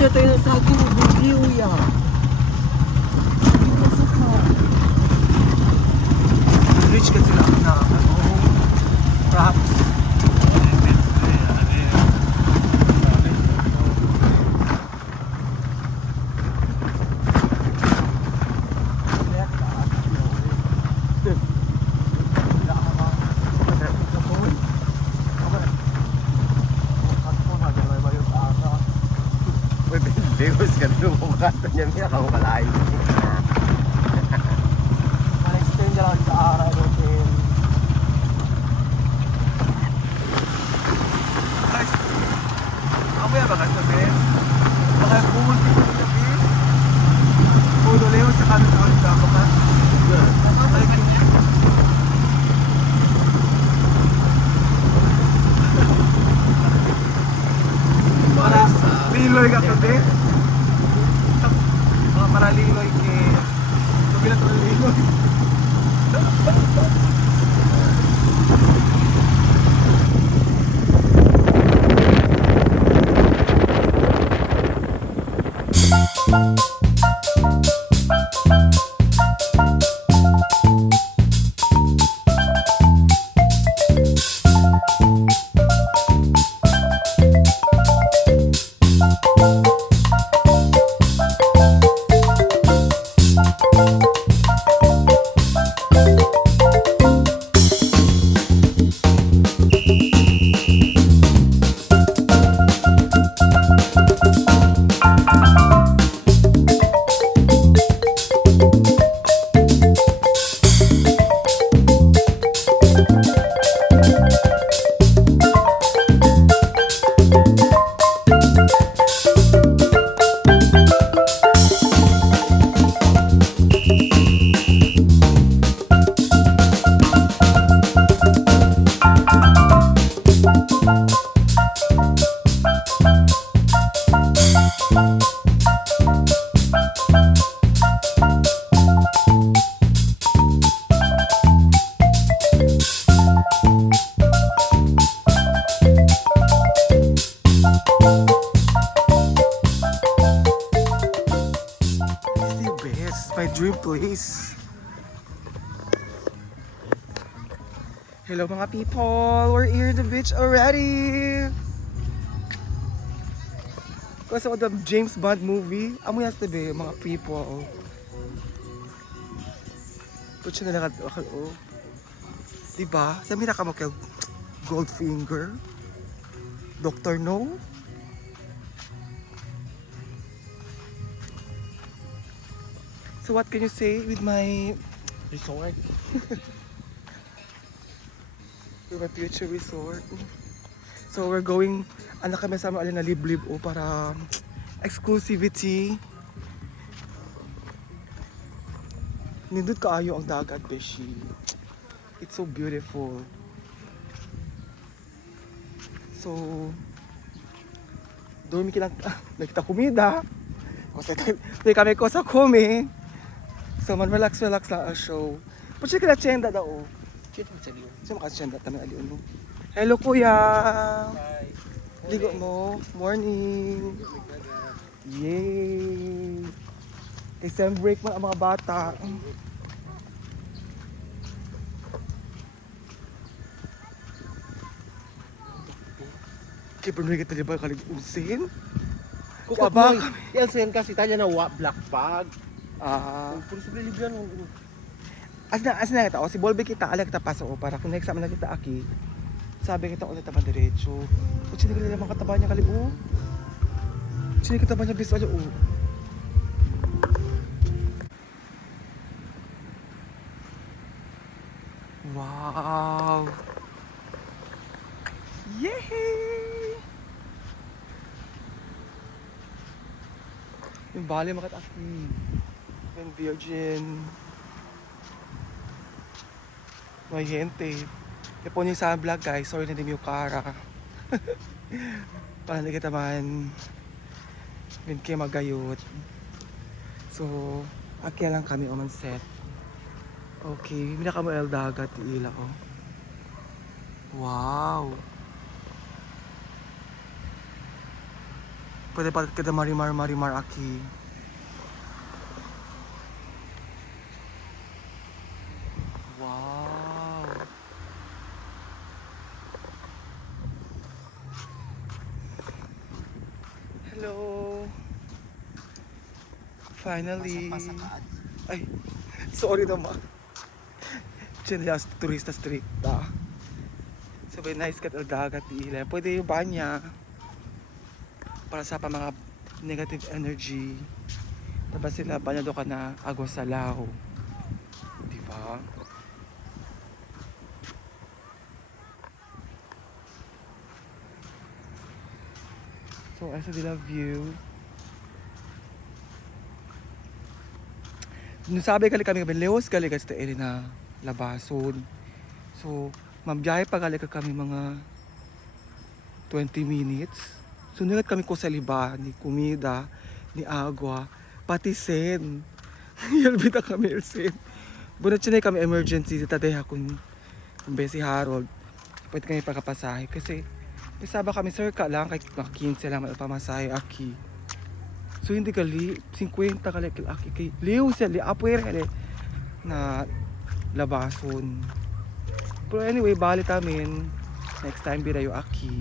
niya tayo sa akin ng video ya. Rich ka sila na ano, props. Deus kan lumungkat niya niya kang malay. Ma-extend niya lang sa araw natin. Guys, mamaya ba guys sabi? Baka pumunta ko sa gabi. Puno leo sa kanan ako sa ako ka. Para liloy ka gabi. Maraliloy ke Tubila Maraliloy. My dream place. Hello mga people, we're here at the beach already. Kasi of the James Bond movie, amo yan tabi mga people. Putya na lang oh. Diba? Sabi na ka mo kay Goldfinger, Dr. No. So what can you say with my resort? With my future resort. So we're going, anak kami sama alin na liblib o para exclusivity. Nindot kaayo ang dagat, beshi. It's so beautiful. So doon mi nakita kumida. Kasi tayo kami ko sa kumi. So man relax lang ang show. Pucha ka na tiyenda daw. Tiyenda sa liyo. So makatiyenda tayo ali uno. Hello kuya. Hi. Ligo mo. Morning. Yay. Kasi break man ang mga bata. Kaya pernah kita di ba kalig unsin? Kung Abang. yan sen kasi tanya na black bag. Puro sa Libyan. Asna kita, si Bolbe kita, ala kita pasok para kung next time na kita aki, sabi kita ulit naman diretso. Kung sino ka naman kataba niya kali, sino kataba niya bis, Wow! Yay! Yung bali makataki. Yung virgin. May gente. Kaya po niyo sa vlog guys, sorry na din yung kara. Para hindi kita man kayo magayot. So, akya lang kami on set. Okay, minaka mo el dagat ila ko. Wow! Pwede pa kita marimar aki. Wow. Hello. Finally. Ay, sorry naman. Diyan lang sa turista street. So, very nice kat dagat ila. Pwede yung banya. Para sa pa mga negative energy. Tapos sila banya do ka na agos sa lao. Diba? So, asa nila view. Nung sabi kami leos gali sa eri na labason. So, mambiyahe pa gali kami mga 20 minutes. Sunod kami ko sa liba, ni kumida, ni agwa, pati sen. Yalbita kami sen. Bunot siya na kami emergency sa tadeha kung si Harold. Pwede kami pagkapasahe kasi may saba kami circa lang kay mga 15 lang pamasahe aki. So hindi kali 50 kali aki kay liw siya li apwera kali na labason. Pero anyway, bali tamin next time birayo aki.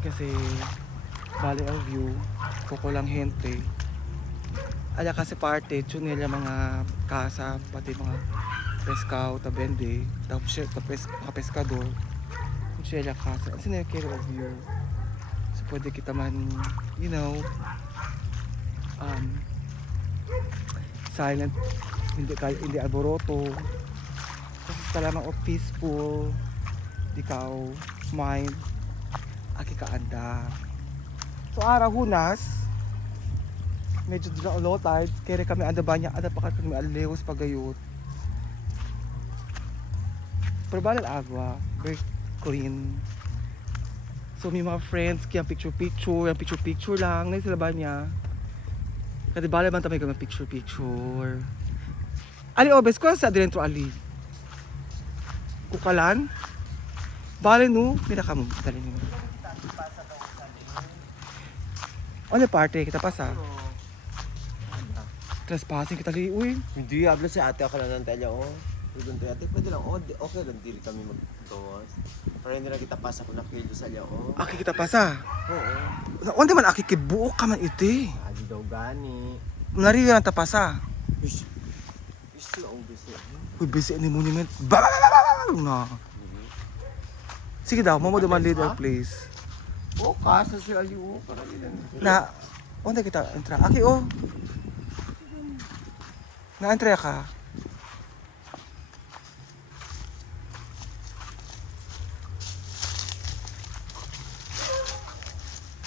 Kasi bali ang view kuko lang hente. Ala kasi parte tune nila mga kasa pati mga pescaw tabende tapos siya mga pescador siya kasa kasi nakikita of view. So pwede kita man you know silent, hindi alboroto kasi talagang peaceful ikaw mind aki kaanda. So ara hunas medyo di na ulotay kaya kami anda ba niya ada pa kami alewos pagayot pero balal agwa very clean. So may mga friends kaya picture lang na sila ba niya kasi balal man tamay kami picture ali obes ko sa dentro ali kukalan balal no mira ka mo dali mo ano parte kita pasa trespassing kita li uy Hindi, habla si ate ako lang ng tanya, oh. Doon tayo, ate, pwede lang, oh, okay lang, dili kami magtuwas. Pero hindi na kita pasa kung nakildo sa liya, oh. aki kita pasa Oo. onde man aki kibuok ka man iti Adi daw gani. nariyo lang tapasa Ish lang, busy. uy busy ni monument na sige daw mo duman leader please Oh, kasa si Aliu, para ilan. na onde kita entra aki oh na entra ka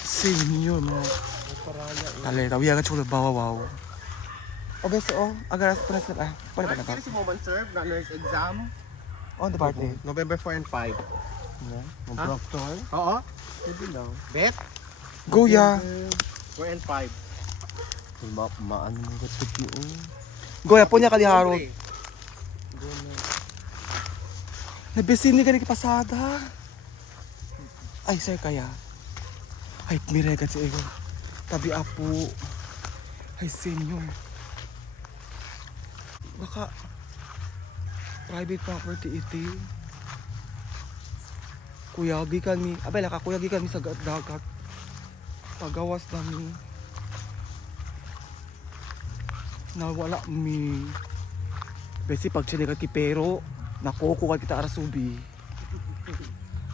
senior mo tali tawi agad chulo bawa wow obes oh agar sa panas na pala pa na Kaya si Moman serve na nurse exam. on the party November 4 and 5. yeah. Proctor? Oo. Pwede lang. Bet? go ya 4 and 5. Maano mo gatot yun? go ya po niya kali Harold nabisin ni kani pasada ay sir kaya ay miregat si Ego tabi apo ay senior baka private property iti kuyagi kami abay nakakuyagi kami sa dagat pagawas namin nawala mi besi pag sinigat ki pero nakukuha kita arasubi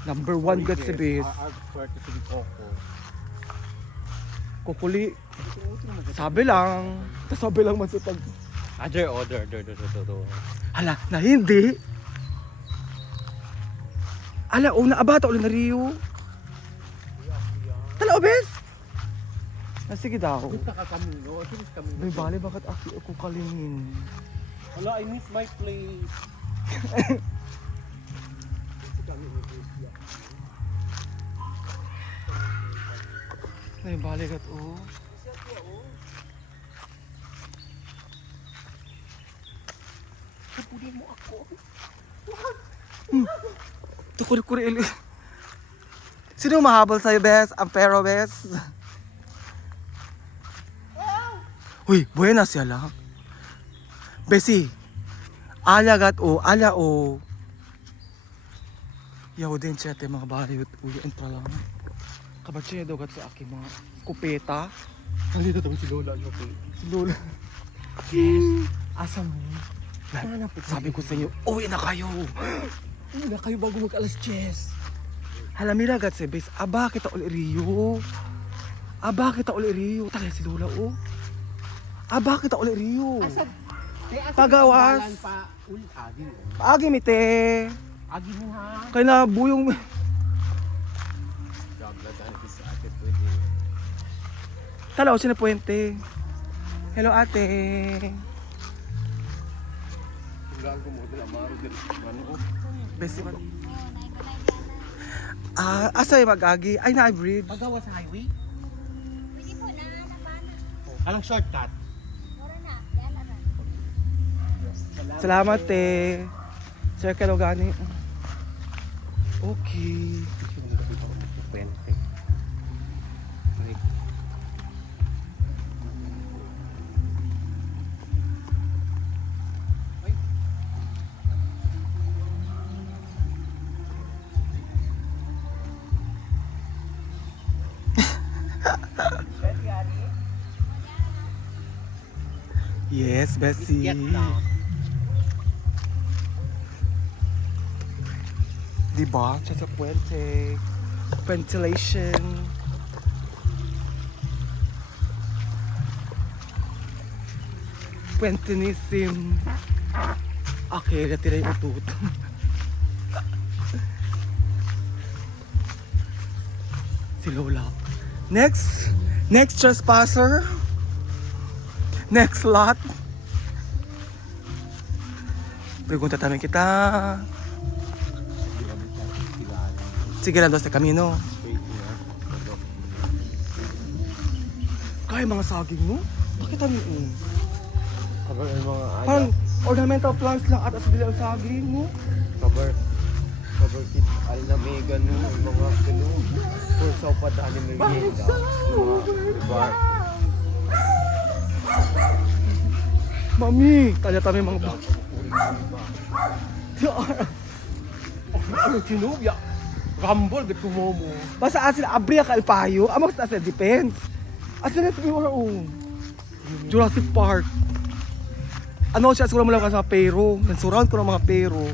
number 1 gat si bes kukuli sabi lang man sa pag Order. hala na hindi ala o naabata ulit na Rio tala obes na sige daw Kakakamino. may bali bakit ako kalingin Wala, I miss my place. may bali gat o Kapulin mo ako. tukuri-kuri ili sino mahabol sa'yo bes ang pero bes Uy, buenas yala. Besi. Alyagat o, alya o. Yaw din siya te mga bayot. Uy, entra lang. Kabatsiya daw gat sa aking mga kupeta. Nandito tayo si Lola. Si Lola. Yes. Asa mo? Sabi ko sa inyo, uwi na kayo. Uwi na kayo bago mag-alas 10. Halamira gat si Bes. Aba kita uli Rio. Aba kita uli Rio. Tagay si Lola o. Aba kita uli Rio. Pagawas. Pa, ulit agi. Agi mi te. Agi mo ha. Kaya na buyong. Gabladan ko sa ate pwede. Tala o siya na puwente. Hello ate. Hanggang ko mo din amaro din ano. Besi man. Asay mag-agi. Ay na-breed. Pagawa sa highway. Pwede po na, napana. Alang shortcut. Mura na, yan na rin. Salamat te. Sir Kalogani. Okay. Yes, Bessie. Get down. Diba? Siya sa puwente. Ventilation. Puentinissim. Okay, natira yung utot. Si Lola. Next trespasser. Next lot. Pregunta tayo kita. Sige lang doon sa kamino. Kaya mga saging mo? Bakit ano yun? Cover yung mga Parang ornamental plants lang at sa bilang saging mo. cover kit alinamegan mo yung mga kilo. Kursaw pa dali merienda. Bar. Mami, kanya tayo mga Ano sinubya? Rumble, get to mo. basta asin abriya ka alpayo, amok sa asin depends. Asin na tayo Jurassic Park. Ano siya, siguro mo lang sa pero. Surround ko ng mga pero.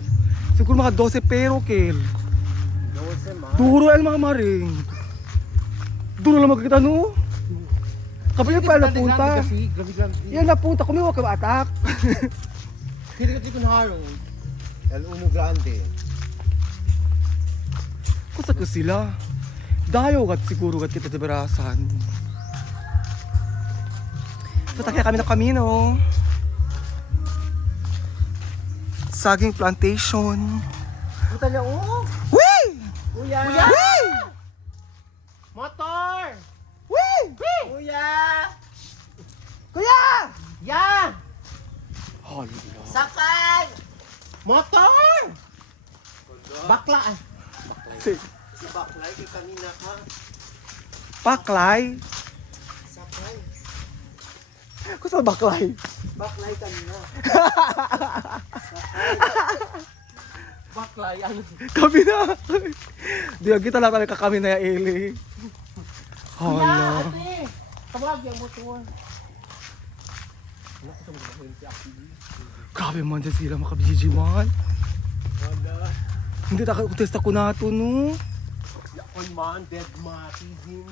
Siguro mga 12 pero, Kel. Duro ang mga maring. Duro lang magkita, no? Kapag pa napunta. Grabe. Yan napunta, kumiwa ka attack. Hindi ka tikon haro. El Umo Grande. Kusa ko sila. Dayo gat siguro gat kita tiberasan. So takya kami na kamino. Saging plantation. Puta niya, oh! Wee! Kuya! Wee! Motor! Wee! Kuya! Kuya! Yan! Hala. Sakay! Motor! Bakla! Ay. Si Si Baklay kay kanina ka. Baklay. Sakay. Kusa baklay. Baklay kanina. Bakla, yan. Kami na. Di kita lang talaga kami na Eli. Hala. ate! Tawag yung motor. Wala ko sa mga si Aki. Grabe man dyan sila makabijiji man. Wala. Hindi taka testa ko na to no. Yakon man, dead matizim.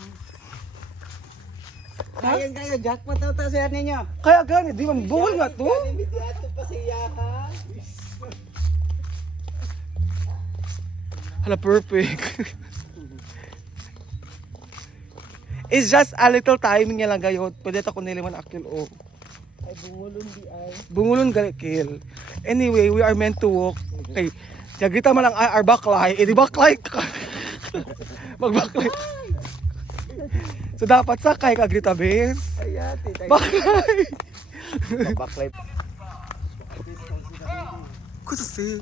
Kayan kayo, jackpot daw ta sa ninyo. Kaya gani, di man buhol nga to. Imediato pa siya ha. Hala, perfect. It's just a little timing niya lang gayot. Pwede ta ko niliman akil o. Ay, bungulon di ay. Bungulon gali kill. Anyway, we are meant to walk. Okay. Jagita man lang our backlight. Eh di backlight ka. Mag-backlight. So dapat sakay ka Grita Bes. Ay, ate, tayo. Backlight. Baklay. Kusa si.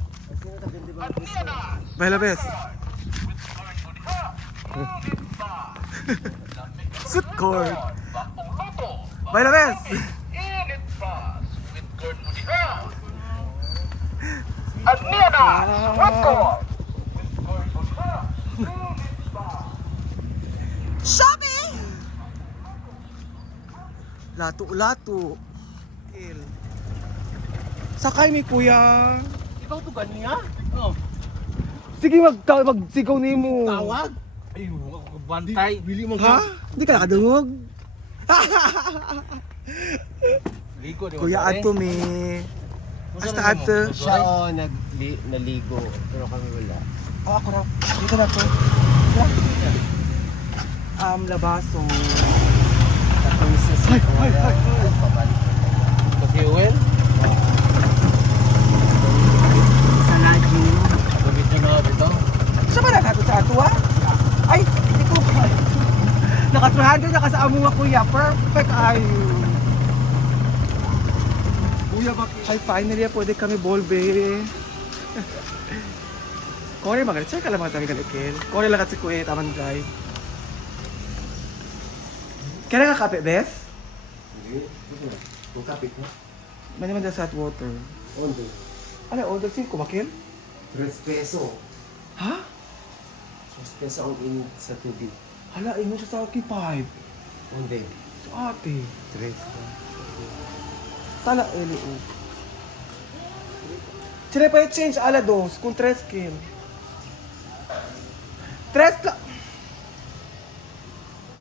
Baila Bes. Suit court. Baila Bes. Shopping! Lato-lato. Sakay mi kuya. Ikaw to ganiya? Oh, Sige magsigaw nimo. tawag. Ay, bantay. Bili mo Ha? Hindi ka nakadungog? Ligo di Kuya ato mi. Hasta ato. Siya naligo, pero kami wala. Oh, ako na. Dito na to. Labaso. Tapos sa pabalik. Kasi well, Sa lagi. gabit nyo na dito. Siya ba nakato sa ato ah? Ay, hindi ko pa. Naka 300 na ka sa amo nga kuya. Perfect ayo. Kuya bakit? Ay, finally pwede kami bolbe. Kore magalit. Saan ka lang mga tabi galikil? Kore lang kasi kuya, taman drive. Kaya ka kape, Beth? Hindi. Kung kapit mo. Mani man sa hot water. Ondo. Ano, order sin kumakil? 3 peso. Ha? 3 peso ang init sa tubig. Hala, ingon siya sa akin 5. Onde. Sa ate. 3. Tala, LO. Sila pa i-change ala dos kung 3 skill. 3 lang.